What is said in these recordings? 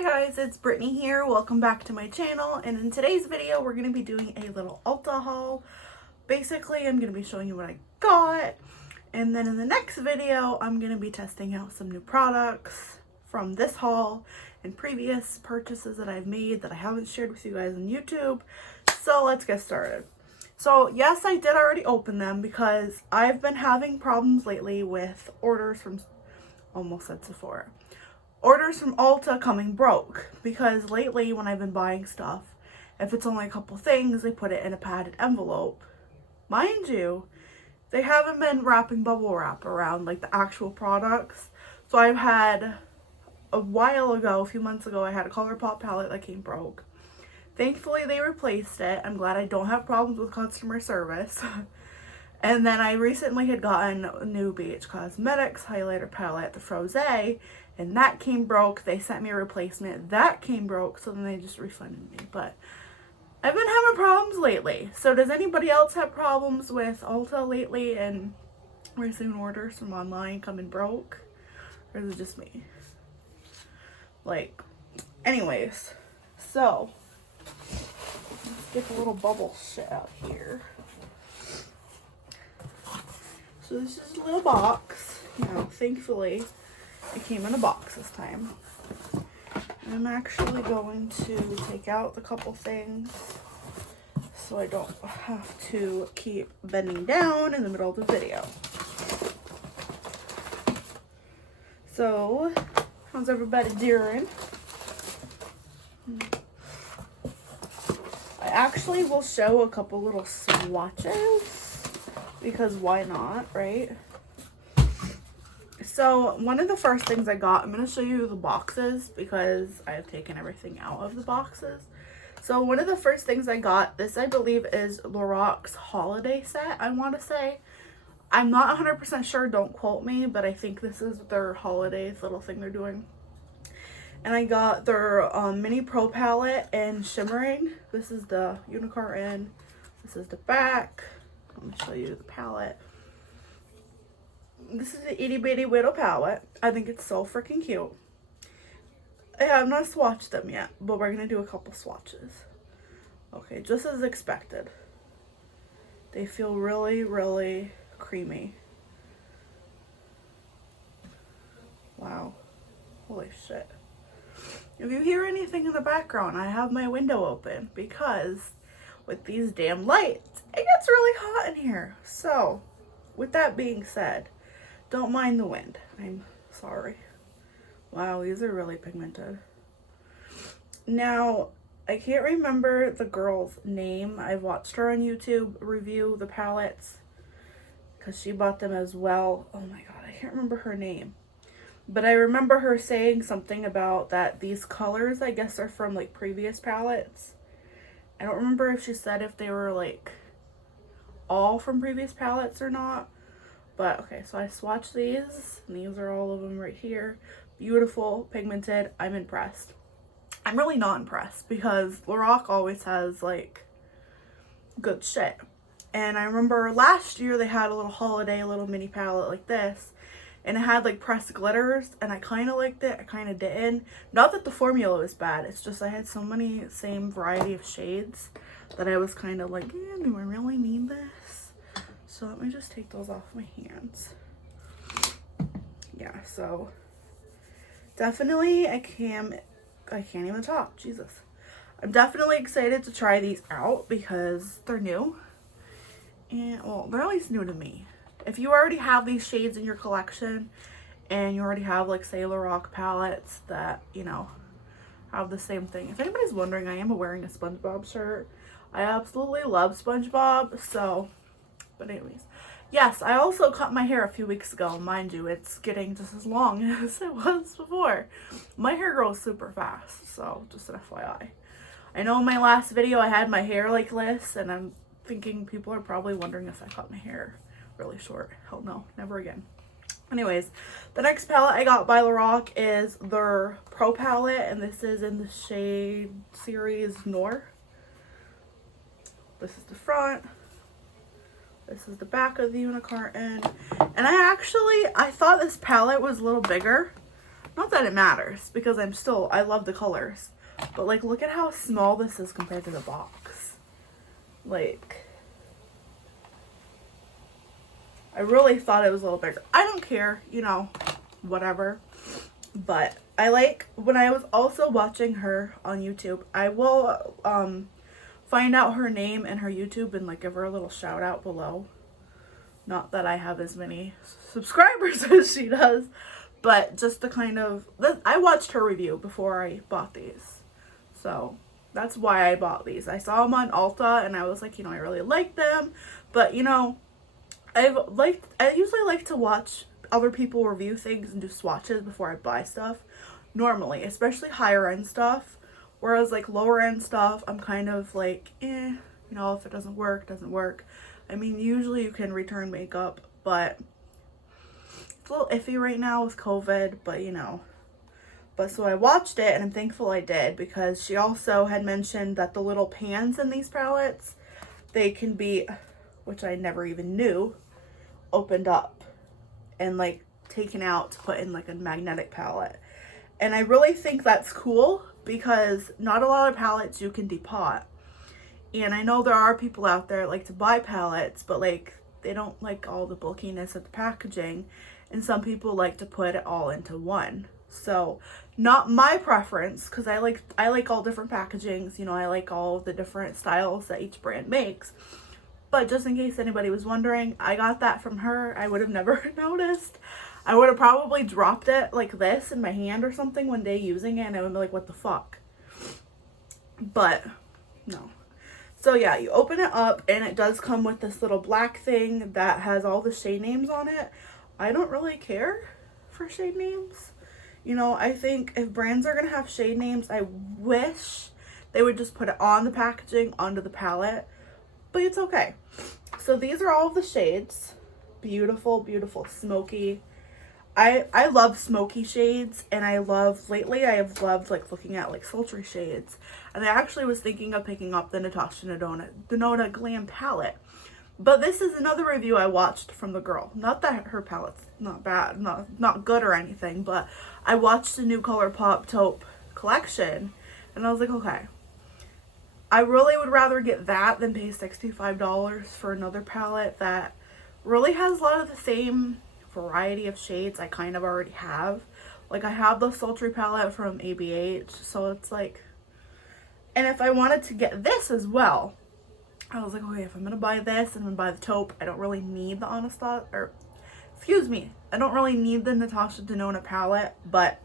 Hi guys, it's Brittany here. Welcome back to my channel, and in today's video we're going to be doing a little Ulta haul. Basically, I'm going to be showing you what I got, and then in the next video I'm going to be testing out some new products from this haul and previous purchases that I've made that I haven't shared with you guys on YouTube. So let's get started. So yes, I did already open them because I've been having problems lately with orders from, almost said Sephora. Orders from Ulta coming broke, because lately when I've been buying stuff, if it's only a couple things, they put it in a padded envelope. Mind you, they haven't been wrapping bubble wrap around like the actual products. So I've had, a while ago, a few months ago, I had a ColourPop palette that came broke. Thankfully they replaced it. I'm glad I don't have problems with customer service. And then I recently had gotten a new BH Cosmetics highlighter palette, the Froze, and that came broke. They sent me a replacement. That came broke, so then they just refunded me. But I've been having problems lately. So does anybody else have problems with Ulta lately and receiving orders from online coming broke? Or is it just me? Like, anyways, so let's get the little bubble shit out here. So this is a little box. You know, thankfully it came in a box this time. And I'm actually going to take out the couple things so I don't have to keep bending down in the middle of the video. So, how's everybody doing? I actually will show a couple little swatches. Because why not, right? So one of the first things I got, I'm going to show you the boxes because I've taken everything out of the boxes. So one of the first things I got, this I believe is LORAC's holiday set, I want to say. I'm not 100% sure, don't quote me, but I think this is their holidays little thing they're doing. And I got their mini pro palette in shimmering. This is the unicorn end. This is the back. Let me show you the palette. This is the Itty Bitty Widow palette. I think it's so freaking cute. I have not swatched them yet, but we're going to do a couple swatches. Okay, just as expected. They feel really, really creamy. Wow. Holy shit. If you hear anything in the background, I have my window open because with these damn lights, it gets really hot in here. So, with that being said, don't mind the wind. I'm sorry. Wow, these are really pigmented. Now, I can't remember the girl's name. I've watched her on YouTube review the palettes because she bought them as well. Oh my god, I can't remember her name. But I remember her saying something about that these colors, I guess, are from like previous palettes. I don't remember if she said if they were like all from previous palettes or not. But okay, so I swatched these. And these are all of them right here. Beautiful, pigmented. I'm impressed. I'm really not impressed because LORAC always has like good shit. And I remember last year they had a little holiday, a little mini palette like this. And it had like pressed glitters, and I kind of liked it, I kind of didn't. Not that the formula was bad, it's just I had so many same variety of shades that I was kind of like, yeah, do I really need this? So let me just take those off my hands. Yeah, so definitely I can't even talk, Jesus. I'm definitely excited to try these out because they're new. And, well, they're at least new to me. If you already have these shades in your collection and you already have like say LORAC palettes that, you know, have the same thing. If anybody's wondering, I am wearing a SpongeBob shirt. I absolutely love SpongeBob. So, but anyways. Yes, I also cut my hair a few weeks ago. Mind you, it's getting just as long as it was before. My hair grows super fast. So, just an FYI. I know in my last video I had my hair like this, and I'm thinking people are probably wondering if I cut my hair really short. Hell no, never again. Anyways, the next palette I got by LORAC is their Pro palette, and this is in the shade series NOIR. This is the front. This is the back of the unicorn end. And I thought this palette was a little bigger. Not that it matters, because I love the colors. But like, look at how small this is compared to the box. Like, I really thought it was a little bigger. I don't care, you know, whatever. But I like, when I was also watching her on YouTube, I will find out her name and her YouTube and like give her a little shout out below. Not that I have as many subscribers as she does, but just the kind of, I watched her review before I bought these. So that's why I bought these. I saw them on Ulta and I was like, you know, I really like them. But you know, I usually like to watch other people review things and do swatches before I buy stuff. Normally, especially higher end stuff. Whereas like lower end stuff, I'm kind of like, you know, if it doesn't work, it doesn't work. I mean, usually you can return makeup, but it's a little iffy right now with COVID, but you know. But so I watched it and I'm thankful I did, because she also had mentioned that the little pans in these palettes, they can be, which I never even knew, opened up and like taken out to put in like a magnetic palette. And I really think that's cool, because not a lot of palettes you can depot. And I know there are people out there that like to buy palettes, but like they don't like all the bulkiness of the packaging, and some people like to put it all into one. So not my preference, because I like all different packagings, you know, I like all the different styles that each brand makes. But just in case anybody was wondering, I got that from her. I would have never noticed. I would have probably dropped it like this in my hand or something one day using it, and I would be like, what the fuck? But no. So yeah, you open it up and it does come with this little black thing that has all the shade names on it. I don't really care for shade names. You know, I think if brands are going to have shade names, I wish they would just put it on the packaging, onto the palette. But it's okay. So these are all of the shades. Beautiful, beautiful smoky. I love smoky shades, and lately I have loved like looking at like sultry shades. And I actually was thinking of picking up the Natasha Denona Glam palette. But this is another review I watched from the girl. Not that her palette's not bad, not good or anything, but I watched the new ColourPop taupe collection and I was like, okay, I really would rather get that than pay $65 for another palette that really has a lot of the same variety of shades I kind of already have. Like, I have the sultry palette from ABH, so it's like, and if I wanted to get this as well, I was like, okay, if I'm gonna buy this and then buy the taupe, I don't really need the I don't really need the Natasha Denona palette, but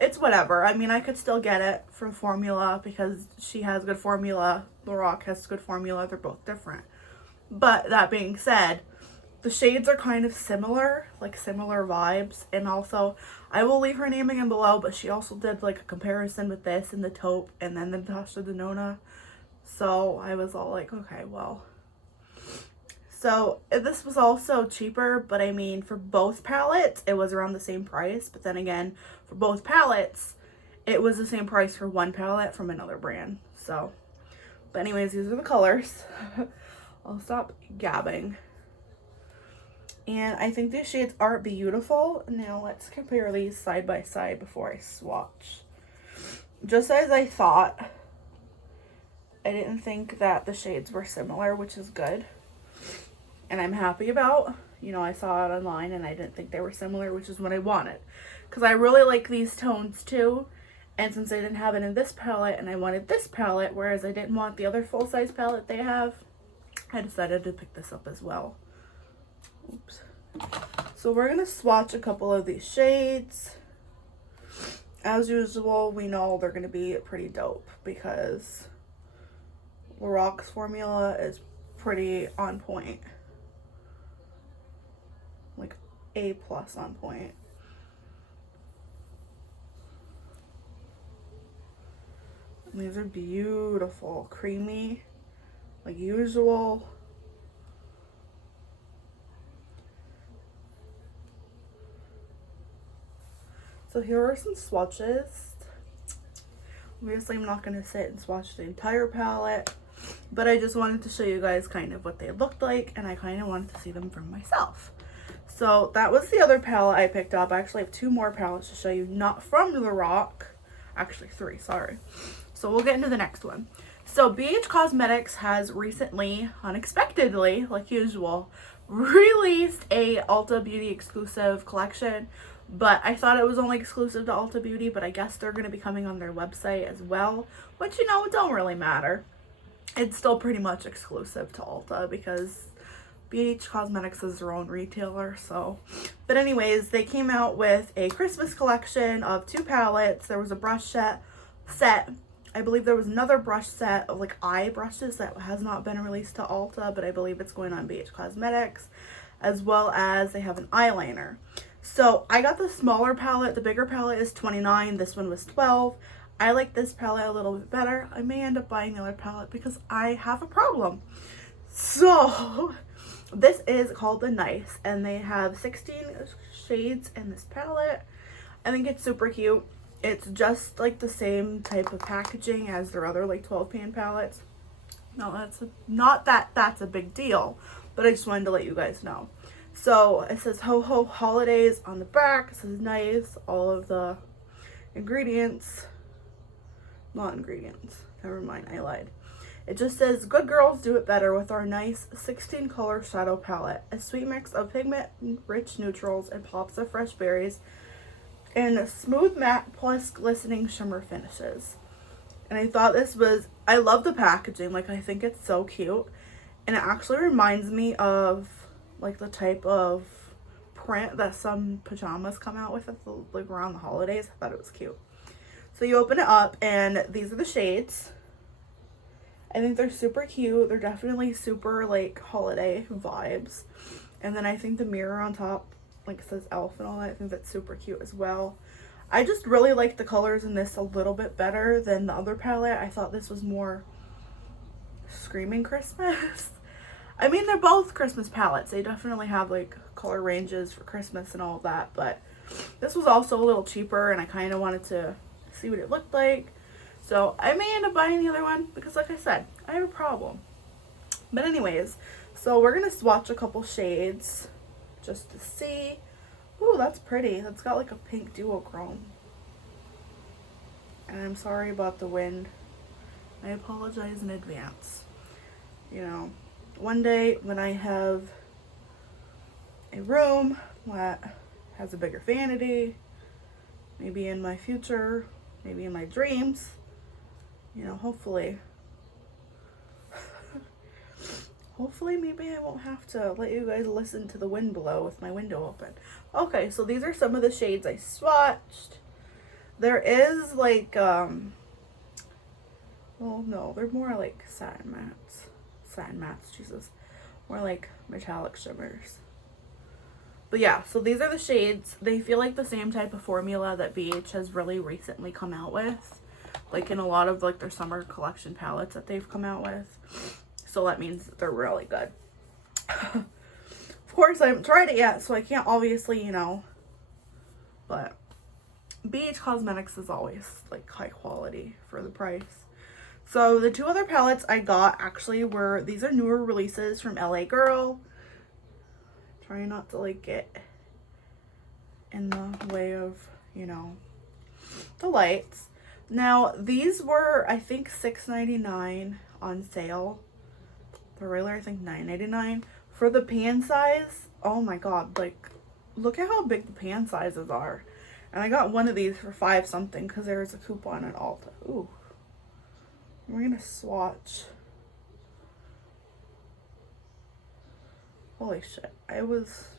it's whatever. I mean, I could still get it from formula because she has good formula. LORAC has good formula. They're both different. But that being said, the shades are kind of similar, like similar vibes. And also, I will leave her name again below, but she also did like a comparison with this and the taupe and then the Natasha Denona. So I was all like, okay, well. So this was also cheaper, but I mean, for both palettes, it was around the same price. But then again, for both palettes, it was the same price for one palette from another brand. So, but anyways, these are the colors. I'll stop gabbing. And I think these shades are beautiful. Now let's compare these side by side before I swatch. Just as I thought, I didn't think that the shades were similar, which is good. And I'm happy about. You know, I saw it online and I didn't think they were similar, which is what I wanted. Because I really like these tones too. And since I didn't have it in this palette and I wanted this palette, whereas I didn't want the other full-size palette they have, I decided to pick this up as well. Oops. So we're going to swatch a couple of these shades. As usual, we know they're going to be pretty dope because LORAC's formula is pretty on point. Like A+ on point. And these are beautiful, creamy, like usual. So here are some swatches. Obviously, I'm not going to sit and swatch the entire palette, but I just wanted to show you guys kind of what they looked like, and I kind of wanted to see them for myself. So that was the other palette I picked up. I actually have 2 more palettes to show you, not from LORAC. Actually 3, sorry. So we'll get into the next one. So BH Cosmetics has recently, unexpectedly, like usual, released a Ulta Beauty exclusive collection. But I thought it was only exclusive to Ulta Beauty, but I guess they're going to be coming on their website as well. Which, you know, it don't really matter. It's still pretty much exclusive to Ulta because BH Cosmetics is their own retailer, so. But anyways, they came out with a Christmas collection of 2 palettes. There was a brush set. I believe there was another brush set of like eye brushes that has not been released to Ulta, but I believe it's going on BH Cosmetics, as well as they have an eyeliner. So I got the smaller palette. The bigger palette is $29. This one was $12. I like this palette a little bit better. I may end up buying the other palette because I have a problem. So this is called the Nice, and they have 16 shades in this palette. I think it's super cute. It's just like the same type of packaging as their other like 12-pan palettes. No, that's a big deal, but I just wanted to let you guys know. So it says Ho Ho Holidays on the back. It says Nice, all of the ingredients. Not ingredients. Never mind, I lied. It just says, good girls do it better with our Nice 16 color shadow palette. A sweet mix of pigment-rich neutrals and pops of fresh berries, and smooth matte plus glistening shimmer finishes. And I thought this was, I love the packaging. Like, I think it's so cute. And it actually reminds me of like the type of print that some pajamas come out with at the, like around the holidays. I thought it was cute. So you open it up and these are the shades. I think they're super cute. They're definitely super like holiday vibes. And then I think the mirror on top, like it says elf and all that, I think that's super cute as well. I just really like the colors in this a little bit better than the other palette. I thought this was more screaming Christmas. I mean, they're both Christmas palettes. They definitely have like color ranges for Christmas and all of that, but this was also a little cheaper and I kind of wanted to see what it looked like. So I may end up buying the other one because like I said, I have a problem. But anyways, so we're going to swatch a couple shades just to see. Ooh, that's pretty. That's got like a pink duochrome. And I'm sorry about the wind. I apologize in advance. You know, one day when I have a room that has a bigger vanity, maybe in my future, maybe in my dreams, you know, hopefully maybe I won't have to let you guys listen to the wind blow with my window open. Okay, so these are some of the shades I swatched. There is like, well, no, they're more like satin mattes, Jesus. More like metallic shimmers. But yeah, so these are the shades. They feel like the same type of formula that BH has really recently come out with. Like in a lot of like their summer collection palettes that they've come out with. So that means they're really good. Of course, I haven't tried it yet, so I can't obviously, you know. But BH Cosmetics is always like high quality for the price. So the 2 other palettes I got actually were, these are newer releases from LA Girl. Trying not to like get in the way of, you know, the lights. Now these were, I think, $6.99 on sale. The regular, I think, $9.99. For the pan size, oh my god, like, look at how big the pan sizes are. And I got one of these for $5 something because there was a coupon at Ulta. Ooh. We're gonna swatch. Holy shit. I was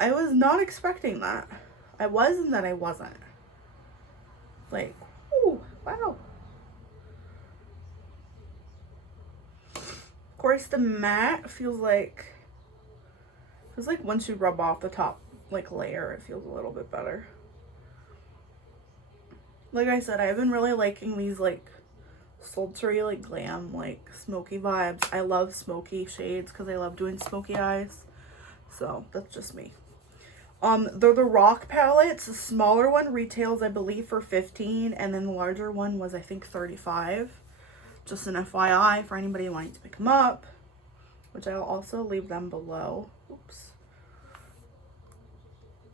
not expecting that. I was, and then I wasn't. Like, ooh, wow. Of course, the matte feels like once you rub off the top like layer, it feels a little bit better. Like I said, I've been really liking these like sultry, like glam, like smoky vibes. I love smoky shades because I love doing smoky eyes. So that's just me. They're the Rock palettes. The smaller one retails, I believe, for $15, and then the larger one was, I think, $35. Just an FYI for anybody wanting to pick them up, which I'll also leave them below. Oops.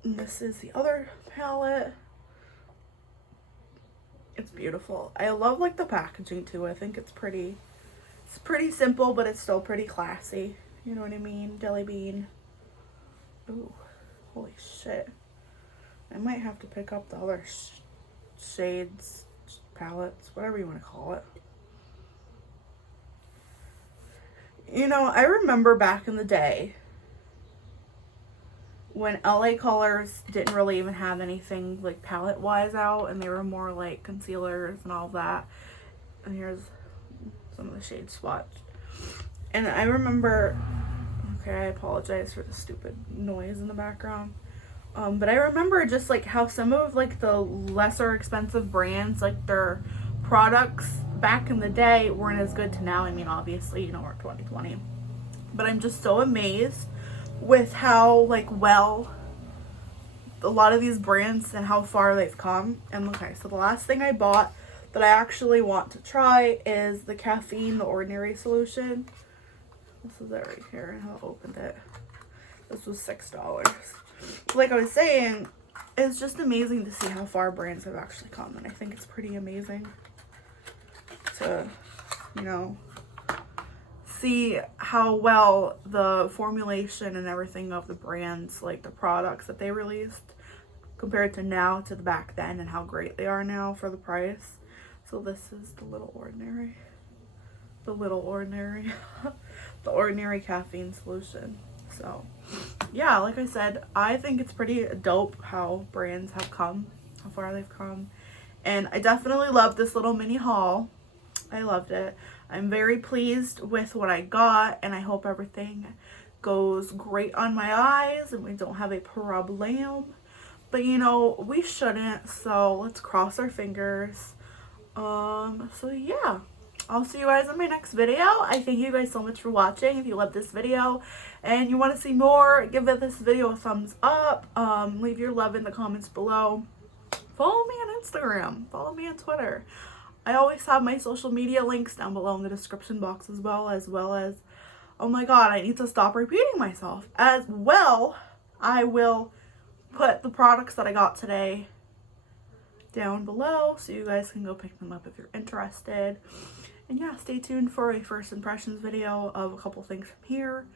And this is the other palette. It's beautiful. I love like the packaging too. I think it's pretty simple, but it's still pretty classy. You know what I mean? Jelly bean. Ooh, holy shit. I might have to pick up the other shades, palettes, whatever you want to call it. You know, I remember back in the day when LA Colors didn't really even have anything like palette wise out, and they were more like concealers and all that. And here's some of the shades swatched. And I remember, okay, I apologize for the stupid noise in the background. But I remember just like how some of like the lesser expensive brands, like their products back in the day weren't as good to now. I mean, obviously, you know, we're 2020. But I'm just so amazed with how like well a lot of these brands and how far they've come. And okay, so the last thing I bought that I actually want to try is the caffeine, the ordinary solution. This is it right here. I opened it. This was $6. Like I was saying, it's just amazing to see how far brands have actually come, and I think it's pretty amazing to, you know, see how well the formulation and everything of the brands, like the products that they released compared to now to the back then, and how great they are now for the price. So this is the Little Ordinary. The Little Ordinary. The Ordinary Caffeine Solution. So yeah, like I said, I think it's pretty dope how brands have come, how far they've come. And I definitely love this little mini haul. I loved it. I'm very pleased with what I got, and I hope everything goes great on my eyes and we don't have a problem. But you know, we shouldn't, so let's cross our fingers. So yeah, I'll see you guys in my next video. I thank you guys so much for watching. If you love this video and you want to see more, give this video a thumbs up. Leave your love in the comments below. Follow me on Instagram. Follow me on Twitter. I always have my social media links down below in the description box as well as, oh my god, I need to stop repeating myself. As well, I will put the products that I got today down below so you guys can go pick them up if you're interested. And yeah, stay tuned for a first impressions video of a couple things from here,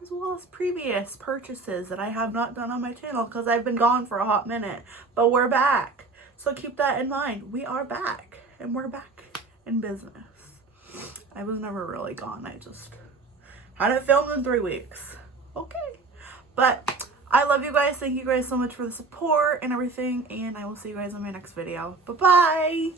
as well as previous purchases that I have not done on my channel because I've been gone for a hot minute. But we're back. So keep that in mind. We are back. And we're back in business. I was never really gone. I just hadn't filmed in 3 weeks. Okay. But I love you guys. Thank you guys so much for the support and everything. And I will see you guys in my next video. Bye-bye.